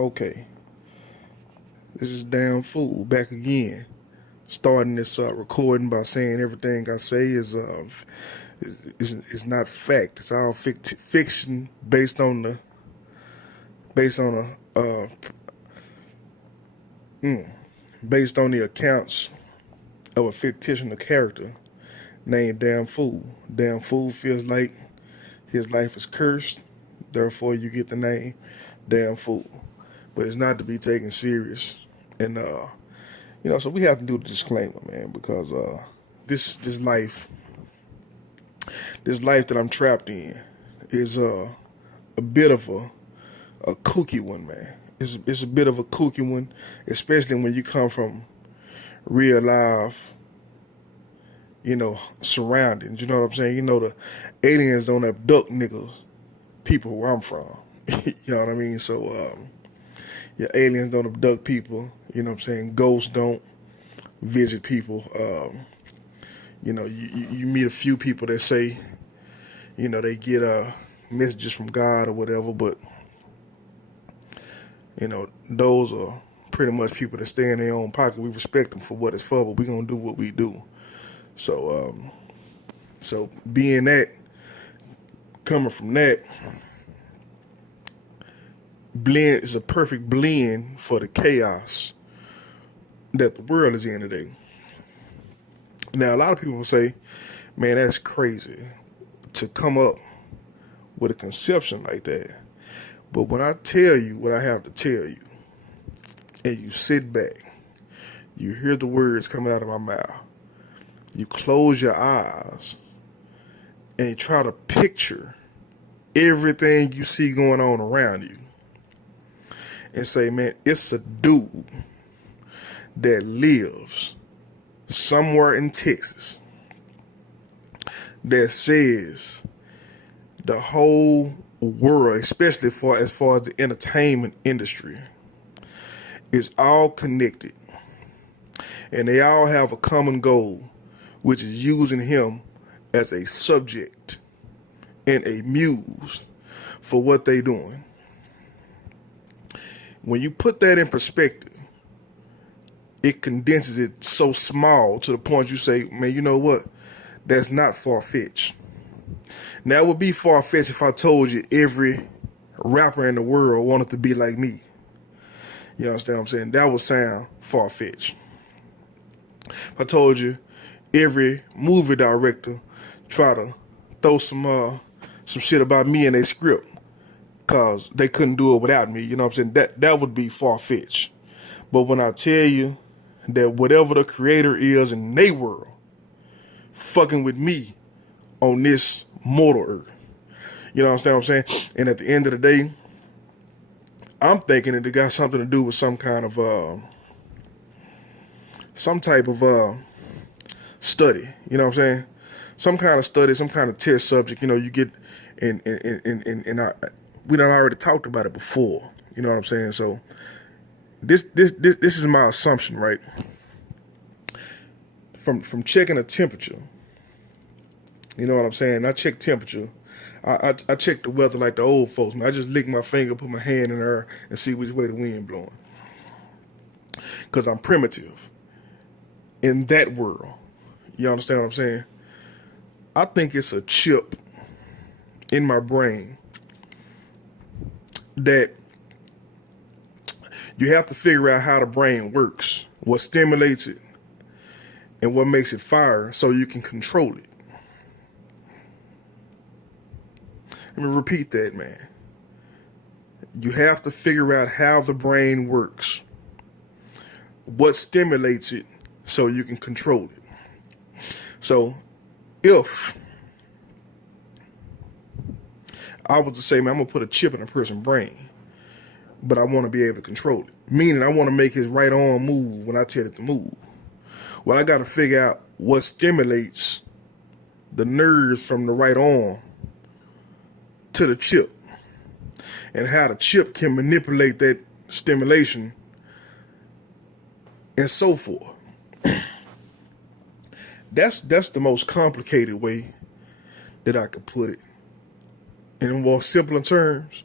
Okay, this is damn fool back again. Starting this recording by saying everything I say is not fact. It's all fiction based on based on the accounts of a fictional character named Damn Fool. Damn Fool feels like his life is cursed, therefore you get the name Damn Fool. But it's not to be taken serious. And so we have to do the disclaimer, man, because this life that I'm trapped in is a bit of a kooky one, man. It's a bit of a kooky one, especially when you come from real life, surroundings. You know what I'm saying? The aliens don't abduct niggas, people where I'm from. You know what I mean? So, aliens don't abduct people. You know what I'm saying? Ghosts don't visit people. You meet a few people that say, they get messages from God or whatever, but those are pretty much people that stay in their own pocket. We respect them for what it's for, but we're gonna do what we do. So, being that, coming from that, blend is a perfect blend for the chaos that the world is in today. Now, a lot of people say, man, that's crazy to come up with a conception like that. But when I tell you what I have to tell you, and you sit back, you hear the words coming out of my mouth, you close your eyes, and you try to picture everything you see going on around you, and say, man, it's a dude that lives somewhere in Texas that says the whole world, especially as far as the entertainment industry, is all connected, and they all have a common goal, which is using him as a subject and a muse for what they doing. When you put that in perspective, it condenses it so small to the point you say, man, you know what? That's not far-fetched. Now, it would be far-fetched if I told you every rapper in the world wanted to be like me. You understand what I'm saying? That would sound far-fetched. If I told you every movie director try to throw some shit about me in their script because they couldn't do it without me, you know what I'm saying? That would be far-fetched. But when I tell you that whatever the creator is in their world, fucking with me on this mortal earth. You know what I'm saying? And at the end of the day, I'm thinking that it got something to do with some type of study. You know what I'm saying? Some kind of study, some kind of test subject. You get and we done already talked about it before. You know what I'm saying? So this is my assumption, right? From checking the temperature. You know what I'm saying? I check temperature. I check the weather like the old folks, man. I just lick my finger, put my hand in the air, and see which way the wind blowing. Because I'm primitive in that world. You understand what I'm saying? I think it's a chip in my brain that you have to figure out how the brain works, what stimulates it, and what makes it fire so you can control it. Let me repeat that, man. You have to figure out how the brain works, what stimulates it so you can control it. So if I was to say, man, I'm going to put a chip in a person's brain, but I want to be able to control it, meaning I want to make his right arm move when I tell it to move. Well, I got to figure out what stimulates the nerves from the right arm to the chip, and how the chip can manipulate that stimulation and so forth. That's the most complicated way that I could put it. In more simpler terms,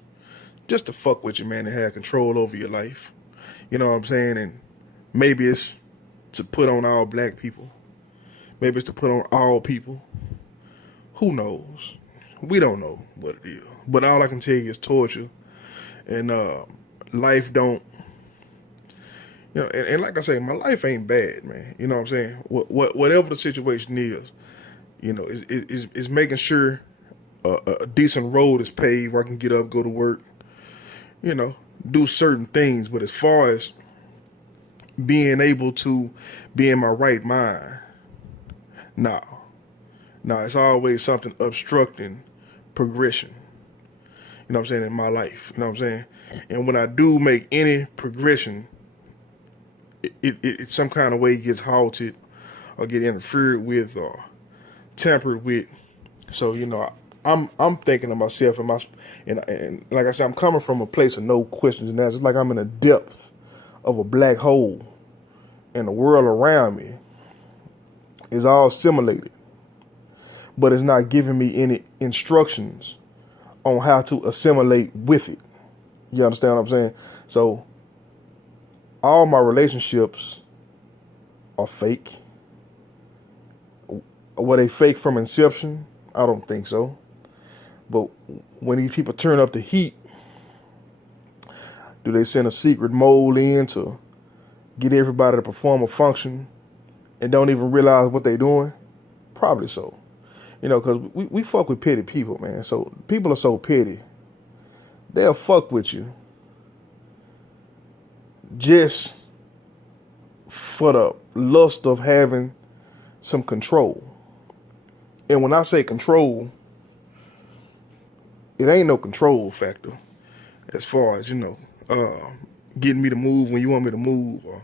just to fuck with you, man, and have control over your life. You know what I'm saying? And maybe it's to put on all black people. Maybe it's to put on all people. Who knows? We don't know what it is. But all I can tell you is torture. And life don't, and like I say, my life ain't bad, man. You know what I'm saying? Whatever the situation is, is making sure a decent road is paved where I can get up, go to work, do certain things. But as far as being able to be in my right mind, no, it's always something obstructing progression. You know what I'm saying, in my life. You know what I'm saying? And when I do make any progression, it some kind of way gets halted or get interfered with or tampered with. So, I'm thinking of myself and like I said, I'm coming from a place of no questions and answers. It's like I'm in the depth of a black hole and the world around me is all simulated. But it's not giving me any instructions on how to assimilate with it. You understand what I'm saying? So all my relationships are fake. Were they fake from inception? I don't think so. But when these people turn up the heat, do they send a secret mole in to get everybody to perform a function and don't even realize what they're doing? Probably so. Because we fuck with petty people, man. So people are so petty. They'll fuck with you just for the lust of having some control. And when I say control, it ain't no control factor as far as, getting me to move when you want me to move, or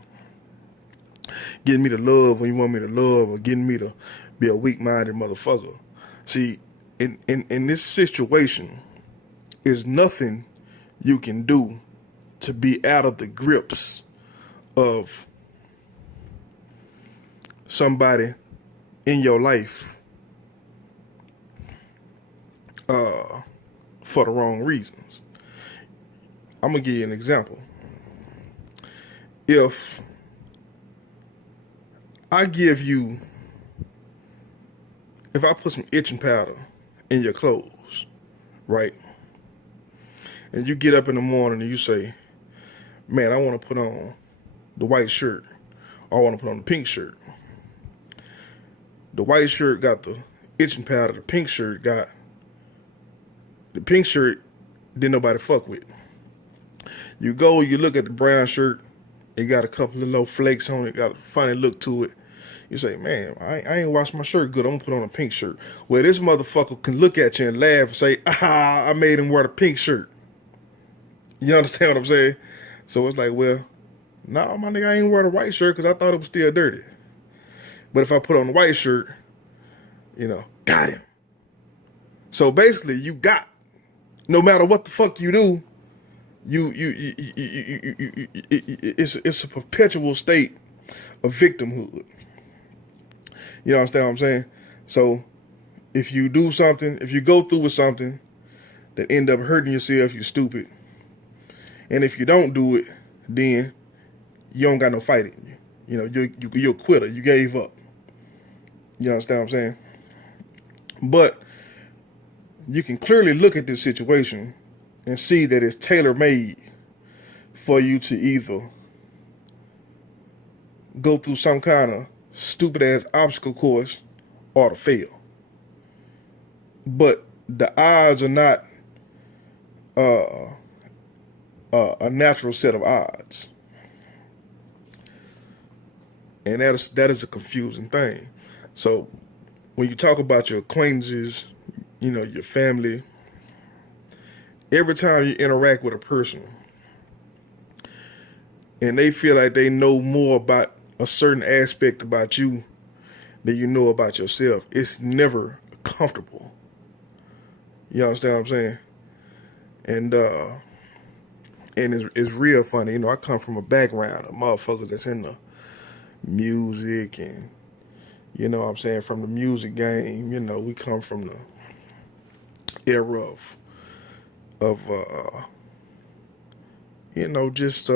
getting me to love when you want me to love, or getting me to be a weak-minded motherfucker. See, in this situation, is nothing you can do to be out of the grips of somebody in your life for the wrong reasons. I'm going to give you an example. If I put some itching powder in your clothes, right? And you get up in the morning and you say, man, I want to put on the white shirt. Or I want to put on the pink shirt. The white shirt got the itching powder. The pink shirt didn't nobody fuck with. You go, you look at the brown shirt. It got a couple of little flakes on it. Got a funny look to it. You say, man, I ain't washed my shirt good. I'm going to put on a pink shirt. Well, this motherfucker can look at you and laugh and say, I made him wear the pink shirt. You understand what I'm saying? So it's like, well, nah, my nigga, I ain't wear the white shirt because I thought it was still dirty. But if I put on the white shirt, got him. So basically, you got, no matter what the fuck you do, it's a perpetual state of victimhood. You understand what I'm saying? So if you do something, if you go through with something that end up hurting yourself, you're stupid. And if you don't do it, then you don't got no fight in you. You're a quitter. You gave up. You understand what I'm saying? But you can clearly look at this situation and see that it's tailor-made for you to either go through some kind of stupid-ass obstacle course or to fail. But the odds are not a natural set of odds. And that is a confusing thing. So when you talk about your acquaintances, your family, every time you interact with a person and they feel like they know more about a certain aspect about you than you know about yourself, it's never comfortable. You understand what I'm saying? And it's real funny. I come from a background of motherfuckers that's in the music and, what I'm saying, from the music game. We come from the era of just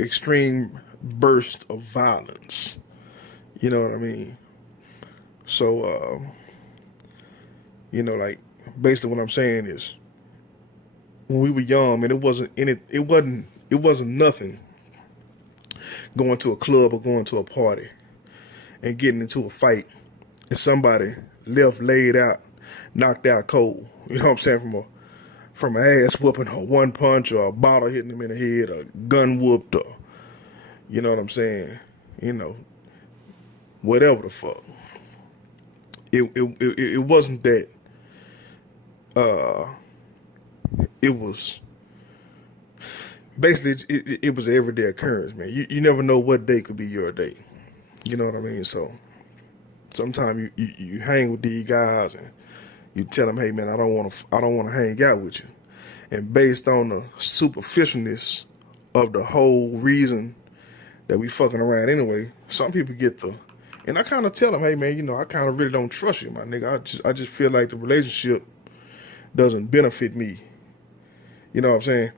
extreme burst of violence. You know what I mean? So, like basically what I'm saying is, when we were young, man, it wasn't nothing going to a club or going to a party and getting into a fight and somebody left laid out, knocked out cold. You know what I'm saying? From an ass whooping or one punch or a bottle hitting him in the head or gun whooped or, you know what I'm saying? Whatever the fuck. It wasn't that. It was basically it was an everyday occurrence, man. You never know what day could be your day. You know what I mean? So sometimes you hang with these guys and you tell them, hey man, I don't want to hang out with you. And based on the superficialness of the whole reason that we fucking around anyway, some people get and I kind of tell them, hey man, I kind of really don't trust you, my nigga. I just feel like the relationship doesn't benefit me. You know what I'm saying?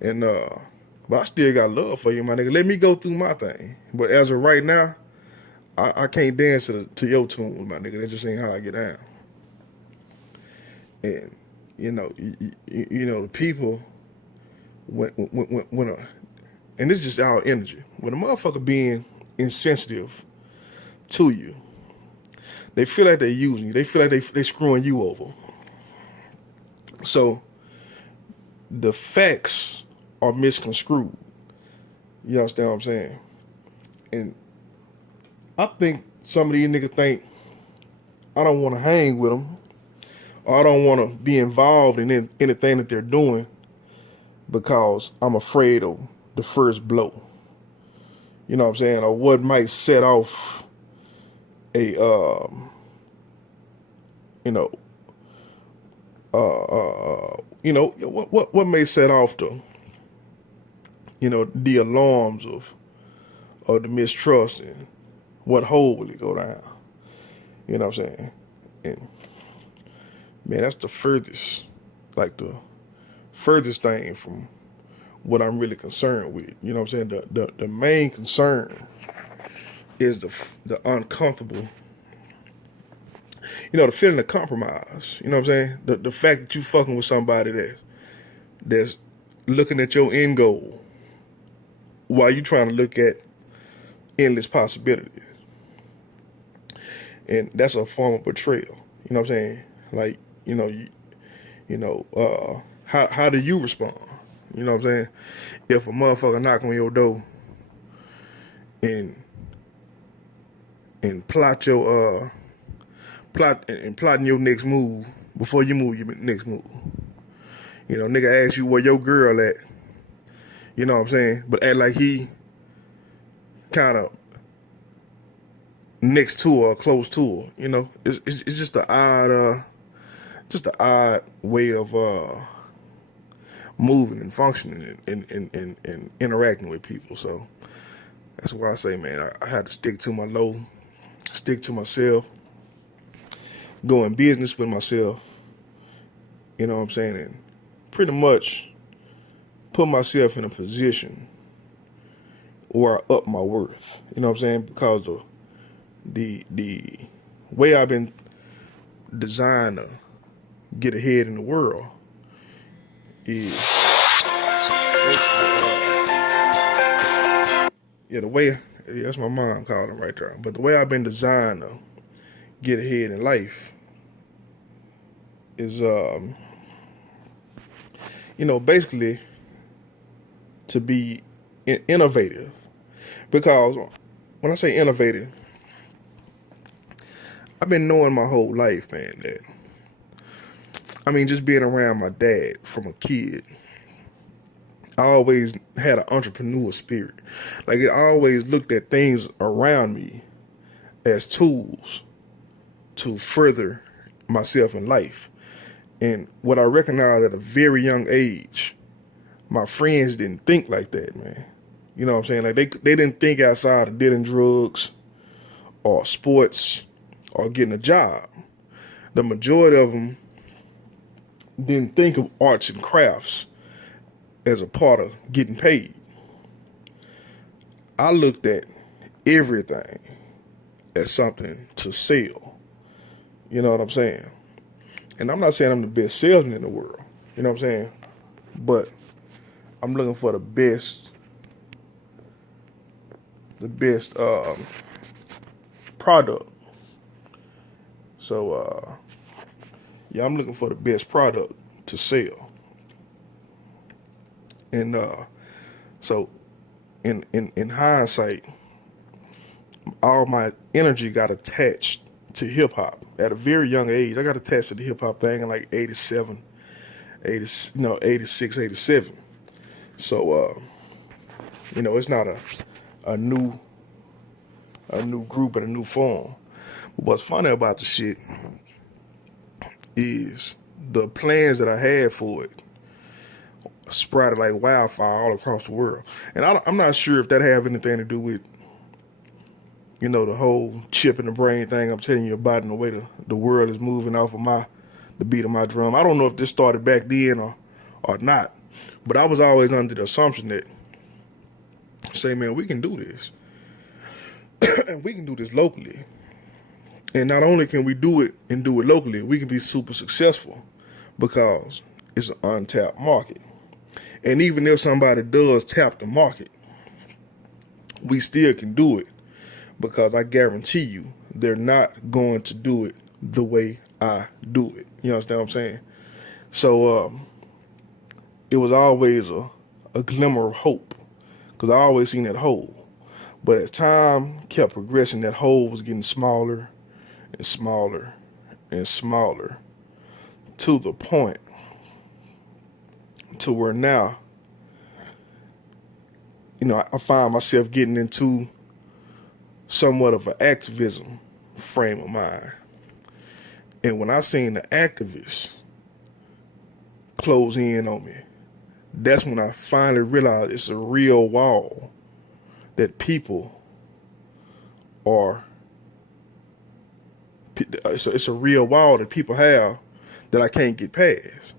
And but I still got love for you, my nigga. Let me go through my thing. But as of right now, I can't dance to your tune, my nigga. That just ain't how I get down. And the people when and it's just our energy. When a motherfucker being insensitive to you, they feel like they're using you. They feel like they screwing you over. So the facts are misconstrued. You understand what I'm saying? And I think some of these niggas think I don't want to hang with them, or I don't want to be involved in anything that they're doing because I'm afraid of the first blow. You know what I'm saying? Or what might set off a what may set off the alarms of the mistrust, and what hole will it go down? You know what I'm saying? And man, that's the furthest thing from what I'm really concerned with. You know what I'm saying? The main concern is the uncomfortable, the feeling of compromise. You know what I'm saying? The fact that you fucking with somebody that's looking at your end goal while you trying to look at endless possibilities. And that's a form of betrayal. You know what I'm saying? Like, how do you respond? You know what I'm saying? If a motherfucker knock on your door and plotting your next move before you move your next move. Nigga ask you where your girl at. You know what I'm saying? But act like he kind of next to her or close to her. It's just an odd way of moving and functioning and interacting with people. So that's why I say, man, I had to stick to my low, stick to myself, go in business with myself. You know what I'm saying? And pretty much put myself in a position where I up my worth. You know what I'm saying? Because of the way I've been designed to get ahead in the world is that's my mom calling right there. But the way I've been designed to get ahead in life is basically to be innovative. Because when I say innovative, I've been knowing my whole life, man, that just being around my dad from a kid, I always had an entrepreneur spirit. Like, I always looked at things around me as tools to further myself in life. And what I recognized at a very young age, my friends didn't think like that, man. You know what I'm saying? Like, they didn't think outside of dealing drugs or sports or getting a job. The majority of them didn't think of arts and crafts as a part of getting paid. I looked at everything as something to sell. You know what I'm saying? And I'm not saying I'm the best salesman in the world. You know what I'm saying? But I'm looking for the best product. So yeah, I'm looking for the best product to sell. And so in hindsight, all my energy got attached to hip hop at a very young age. I got attached to the hip hop thing in like 87, 86, 87. So it's not a new group and a new form. But what's funny about the shit is the plans that I had for it sprouted like wildfire all across the world. And I'm not sure if that have anything to do with, the whole chip in the brain thing I'm telling you about, and the way the world is moving off of the beat of my drum. I don't know if this started back then or not, but I was always under the assumption that, say, man, we can do this. And we can do this locally. And not only can we do it and do it locally, we can be super successful because it's an untapped market. And even if somebody does tap the market, we still can do it because I guarantee you they're not going to do it the way I do it. You understand what I'm saying? So it was always a glimmer of hope because I always seen that hole. But as time kept progressing, that hole was getting smaller and smaller and smaller to the point to where now, I find myself getting into somewhat of an activism frame of mind. And when I seen the activists close in on me, that's when I finally realized it's a real wall that people are, it's a real wall that people have that I can't get past.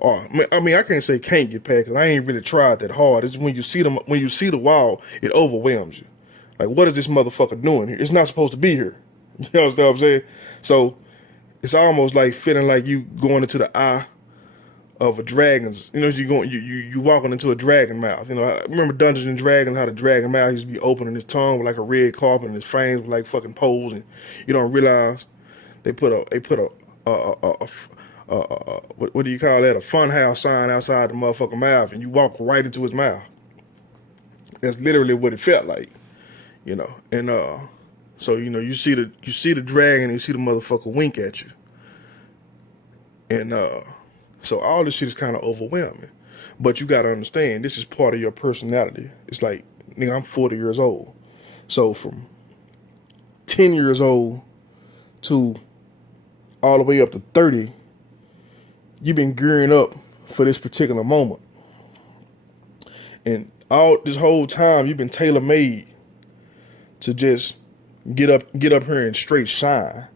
Or I mean, I can't say can't get past because I ain't really tried that hard. It's when you see the wall, it overwhelms you. Like, what is this motherfucker doing here? It's not supposed to be here. You understand what I'm saying? So it's almost like feeling like you going into the eye of a dragon's. You walking into a dragon mouth. I remember Dungeons and Dragons, how the dragon mouth used to be opening his tongue with like a red carpet and his fangs were like fucking poles, and you don't realize they put a what do you call that? A funhouse sign outside the motherfucking mouth, and you walk right into his mouth. That's literally what it felt like, And so you see the dragon, and you see the motherfucker wink at you, and so all this shit is kind of overwhelming. But you gotta understand, this is part of your personality. It's like, nigga, I'm 40 years old, so from 10 years old to all the way up to 30. You've been gearing up for this particular moment. And all this whole time you've been tailor-made to just get up here and straight shine.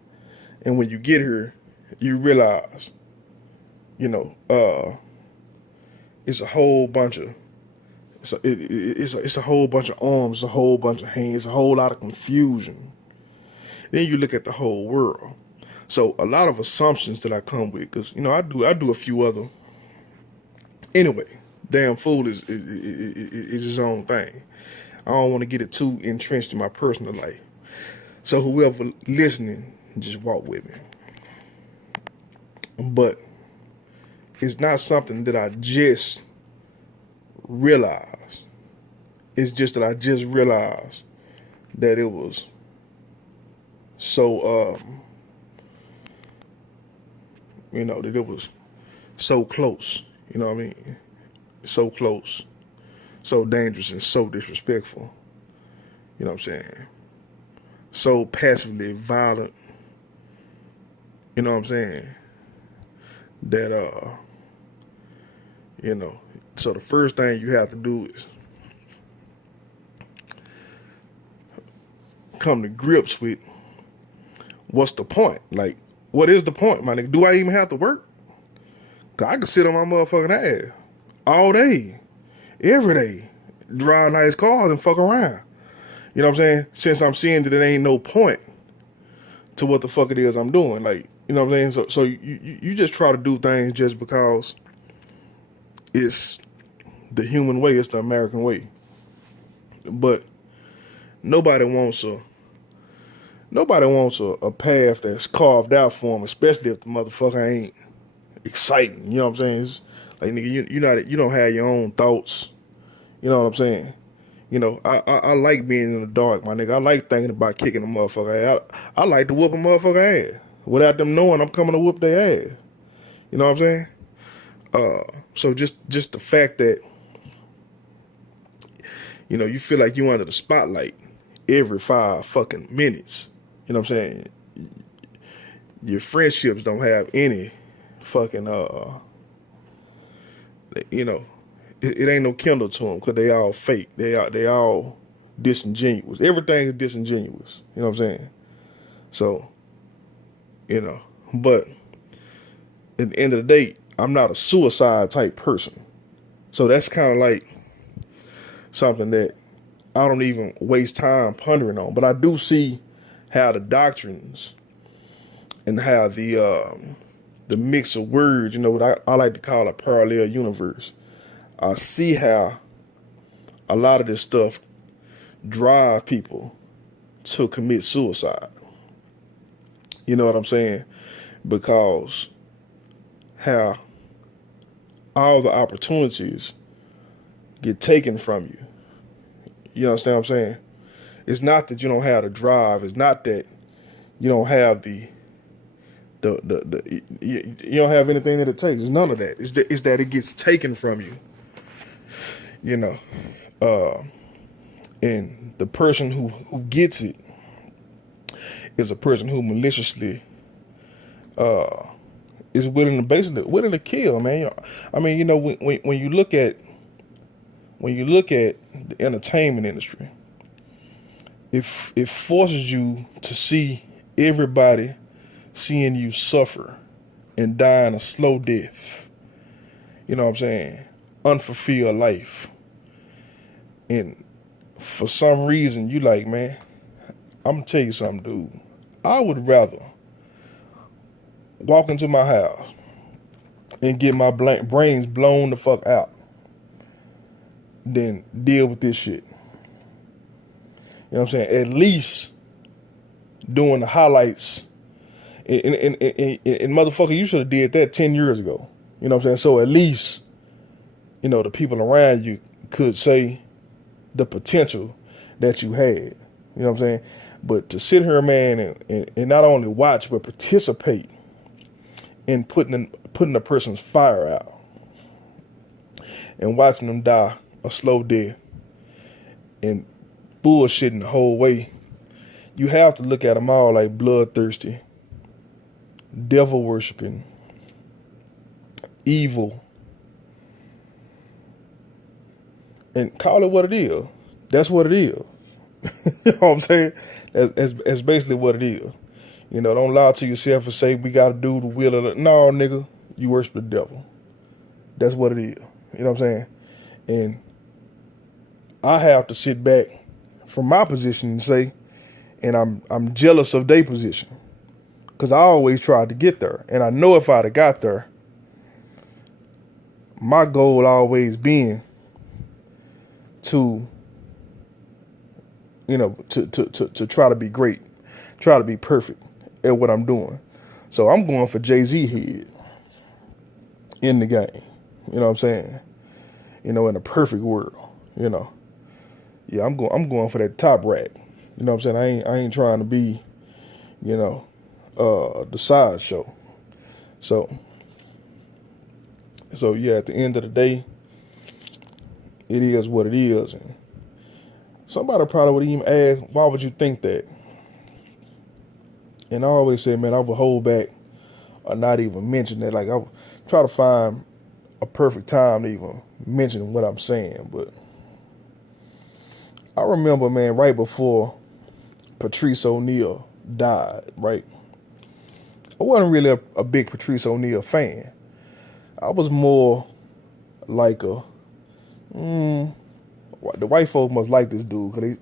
And when you get here, you realize, it's a whole bunch of it's a whole bunch of arms, a whole bunch of hands, a whole lot of confusion. Then you look at the whole world. So a lot of assumptions that I come with, because I do a few other. Anyway, damn fool is his own thing. I don't want to get it too entrenched in my personal life. So whoever listening, just walk with me. But it's not something that I just realized. It's just that I just realized that it was so that it was so close, you know what I mean? So close, so dangerous, and so disrespectful, you know what I'm saying? So passively violent, you know what I'm saying? That, so the first thing you have to do is come to grips with what's the point? Like, what is the point, my nigga? Do I even have to work? 'Cause I can sit on my motherfucking ass all day, every day, drive nice cars and fuck around. You know what I'm saying? Since I'm seeing that there ain't no point to what the fuck it is I'm doing. Like, you know what I'm saying? So you just try to do things just because it's the human way, it's the American way. But nobody wants a path that's carved out for them, especially if the motherfucker ain't exciting. You know what I'm saying? It's like, nigga, you don't have your own thoughts. You know what I'm saying? You know, I like being in the dark, my nigga. I like thinking about kicking a motherfucker ass. I like to whoop a motherfucker ass without them knowing I'm coming to whoop their ass. You know what I'm saying? So just the fact that, you know, you feel like you under the spotlight every 5 fucking minutes. You know what I'm saying? Your friendships don't have any fucking you know, it ain't no kindle to them because they all fake. They all disingenuous. Everything is disingenuous. You know what I'm saying? So, you know, but at the end of the day, I'm not a suicide type person. So that's kind of like something that I don't even waste time pondering on. But I do see how the doctrines and how the mix of words, you know, what I like to call a parallel universe. I see how a lot of this stuff drive people to commit suicide. You know what I'm saying? Because how all the opportunities get taken from you. You understand what I'm saying? It's not that you don't have the drive. It's not that you don't have you don't have anything that it takes. It's none of that. It's that it gets taken from you. You know, and the person who gets it is a person who maliciously is willing to kill, man. I mean, you know, when you look at the entertainment industry, it forces you to see everybody seeing you suffer and dying a slow death. You know what I'm saying? Unfulfilled life. And for some reason, you like, man, I'm gonna tell you something, dude. I would rather walk into my house and get my brains blown the fuck out than deal with this shit. You know what I'm saying? At least doing the highlights. And motherfucker, you should have did that 10 years ago. You know what I'm saying? So at least, you know, the people around you could say the potential that you had. You know what I'm saying? But to sit here, man, and not only watch, but participate in putting a person's fire out and watching them die a slow death and bullshitting the whole way, you have to look at them all like bloodthirsty, devil worshiping, evil, and call it what it is. That's what it is. You know what I'm saying? That's basically what it is. You know, don't lie to yourself and say we got to do the will of the... No, nigga, you worship the devil. That's what it is. You know what I'm saying? And I have to sit back from my position and say, and I'm jealous of their position, because I always tried to get there. And I know if I'd have got there, my goal always being to, you know, to try to be great, try to be perfect at what I'm doing. So I'm going for Jay-Z head in the game. You know what I'm saying? You know, in a perfect world, you know. Yeah, I'm going for that top rack. You know what I'm saying? I ain't trying to be, you know, the sideshow. So yeah, at the end of the day, it is what it is. And somebody probably would even ask, why would you think that? And I always say, man, I would hold back or not even mention that. Like, I would try to find a perfect time to even mention what I'm saying. But I remember, man, right before Patrice O'Neal died, right? I wasn't really a big Patrice O'Neal fan. I was more like a the white folks must like this dude because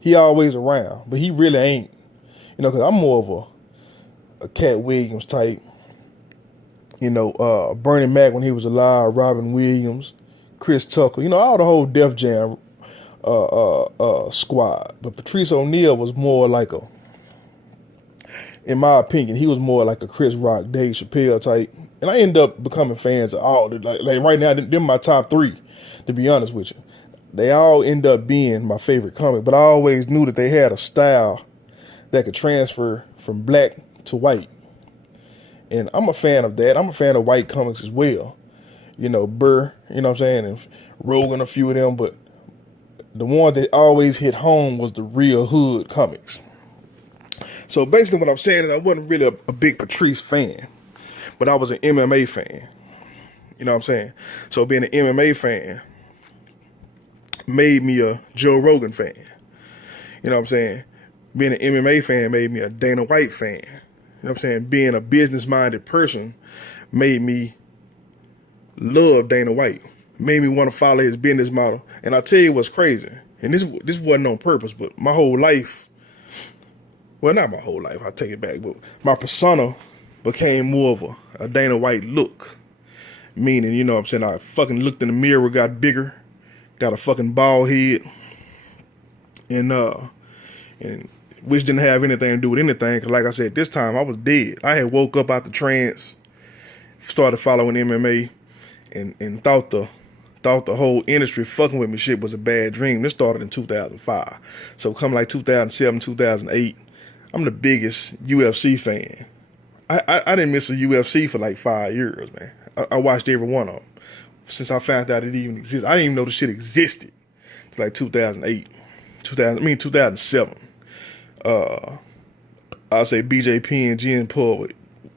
he always around, but he really ain't. Because I'm more of a Cat Williams type. Bernie Mac when he was alive, Robin Williams, Chris Tucker. All the whole Def Jam squad. But Patrice O'Neal was more like in my opinion, he was more like a Chris Rock, Dave Chappelle type. And I ended up becoming fans of all. Like right now, they're my top three, to be honest with you. They all end up being my favorite comic. But I always knew that they had a style that could transfer from black to white. And I'm a fan of that. I'm a fan of white comics as well. Burr, you know what I'm saying? And Rogan, a few of them. But the ones that always hit home was the real hood comics. So basically what I'm saying is I wasn't really a big Patrice fan. But I was an MMA fan. You know what I'm saying? So being an MMA fan made me a Joe Rogan fan. You know what I'm saying? Being an MMA fan made me a Dana White fan. You know what I'm saying? Being a business-minded person made me love Dana White. Made me want to follow his business model. And I tell you what's crazy. And this wasn't on purpose, but my whole life, well, not my whole life, I take it back, but my persona became more of a Dana White look. Meaning, you know what I'm saying, I fucking looked in the mirror, got bigger, got a fucking bald head, and which didn't have anything to do with anything, because like I said, this time I was dead. I had woke up out the trance, started following MMA, and thought the whole industry fucking with me shit was a bad dream. This started in 2005. So come like 2007, 2008, I'm the biggest UFC fan. I didn't miss a UFC for like 5 years, man. I watched every one of them since I found out it even existed. I didn't even know the shit existed. It's like 2007. I'll say BJP and Jen Paul.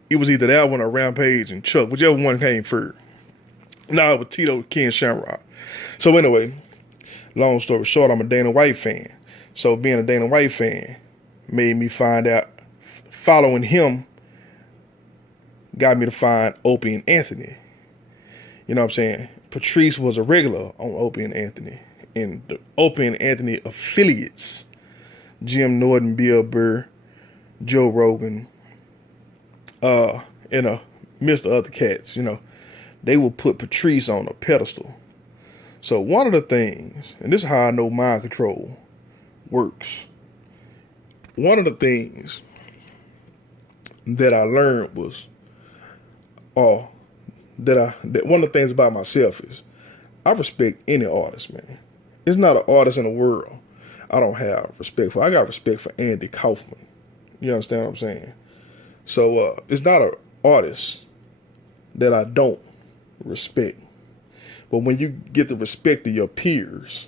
It was either that one or Rampage and Chuck, whichever one came first. No, it was Tito, Ken Shamrock. So anyway, long story short, I'm a Dana White fan. So being a Dana White fan made me find out, following him got me to find Opie and Anthony. You know what I'm saying? Patrice was a regular on Opie and Anthony. And the Opie and Anthony affiliates, Jim Norton, Bill Burr, Joe Rogan, and a mist of other cats, they will put Patrice on a pedestal. So one of the things, and this is how I know mind control works. One of the things that I learned was, one of the things about myself is, I respect any artist, man. There's not an artist in the world I don't have respect for. I got respect for Andy Kaufman. You understand what I'm saying? So it's not an artist that I don't respect. But when you get the respect of your peers,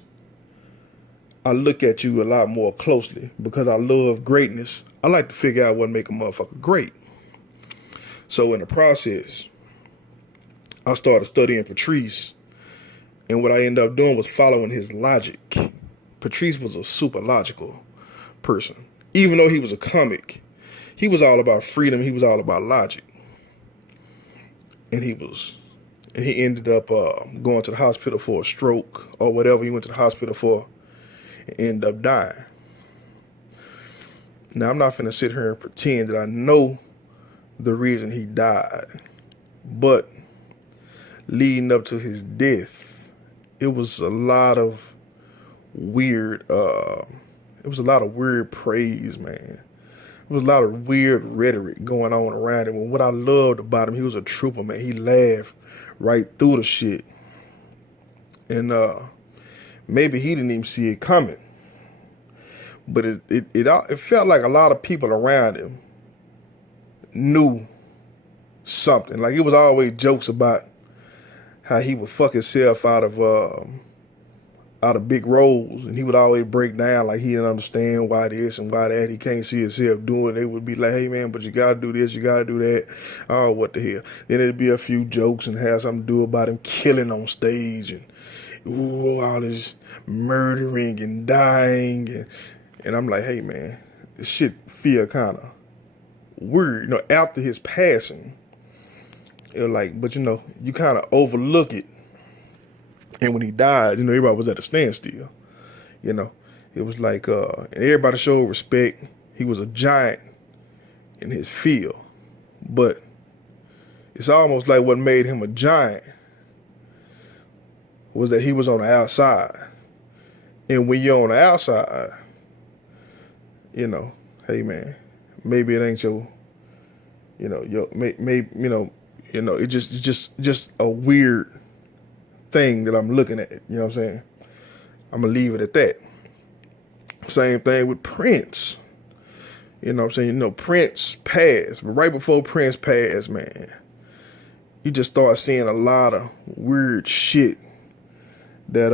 I look at you a lot more closely because I love greatness. I like to figure out what make a motherfucker great. So in the process, I started studying Patrice, and what I ended up doing was following his logic. Patrice was a super logical person. Even though he was a comic, he was all about freedom. He was all about logic. And he ended up going to the hospital for a stroke or whatever he went to the hospital for, and ended up dying. Now, I'm not finna sit here and pretend that I know the reason he died, but leading up to his death, it was a lot of weird praise, man. There was a lot of weird rhetoric going on around him. And what I loved about him, he was a trooper, man. He laughed right through the shit. And maybe he didn't even see it coming. But it felt like a lot of people around him knew something. Like, it was always jokes about how he would fuck himself out of big roles, and he would always break down like he didn't understand why this and why that. He can't see himself doing it. They would be like, hey man, but you gotta do this, you gotta do that. Oh, what the hell. Then it'd be a few jokes and have something to do about him killing on stage and all this murdering and dying. And I'm like, hey man, this shit feel kind of weird. After his passing, it was like, but you kind of overlook it And when he died, everybody was at a standstill. You know, it was like everybody showed respect. He was a giant in his field, but it's almost like what made him a giant was that he was on the outside. And when you're on the outside, hey man, maybe it ain't your, it's just a weird thing that I'm looking at. You know what I'm saying? I'm gonna leave it at that. Same thing with Prince. You know what I'm saying? Prince passed, but right before Prince passed, man, you just start seeing a lot of weird shit that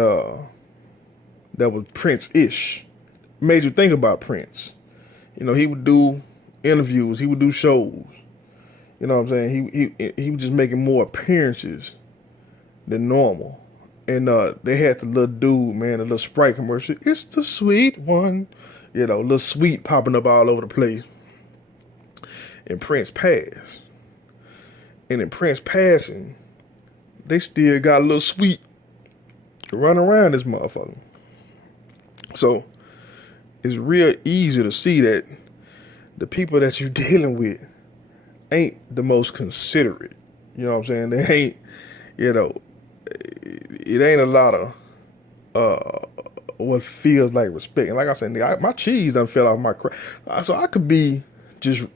was Prince-ish. Made you think about Prince. He would do interviews, he would do shows. You know what I'm saying? He was just making more appearances than normal. And they had the little dude, man, the little Sprite commercial. It's the sweet one. Little sweet popping up all over the place. And Prince passed. And in Prince passing, they still got a little sweet running around this motherfucker. So it's real easy to see that the people that you're dealing with ain't the most considerate. You know what I'm saying? They ain't, it ain't a lot of what feels like respect. And like I said, my cheese done fell off my crack. So I could be just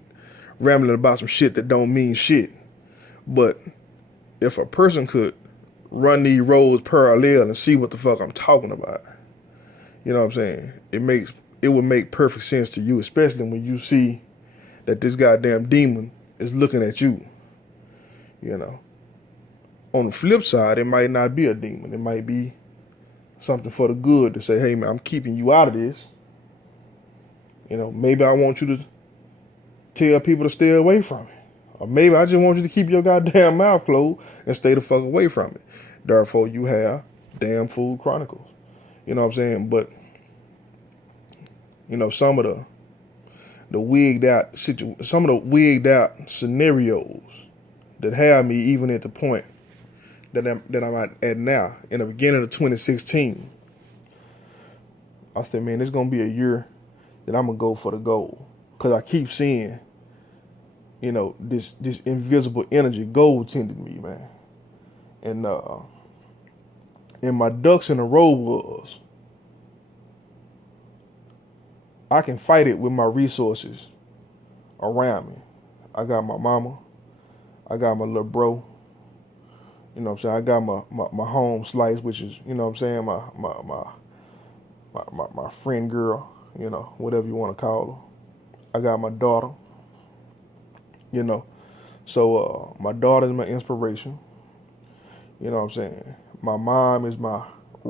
rambling about some shit that don't mean shit. But if a person could run these roads parallel and see what the fuck I'm talking about, you know what I'm saying? It would make perfect sense to you, especially when you see that this goddamn demon is looking at you. On the flip side, it might not be a demon. It might be something for the good to say, hey man, I'm keeping you out of this. Maybe I want you to tell people to stay away from it. Or maybe I just want you to keep your goddamn mouth closed and stay the fuck away from it. Therefore, you have Damn Food Chronicles. You know what I'm saying? But, some of the wigged out scenarios that have me even at the point that I'm at now, in the beginning of 2016, I said, man, it's going to be a year that I'm going to go for the gold. Because I keep seeing, this invisible energy gold tending me, man. And my ducks in a row was, I can fight it with my resources around me. I got my mama. I got my little bro. You know what I'm saying? I got my home slice, which is, you know what I'm saying, my friend girl, whatever you want to call her. I got my daughter. So my daughter is my inspiration. You know what I'm saying? My mom is my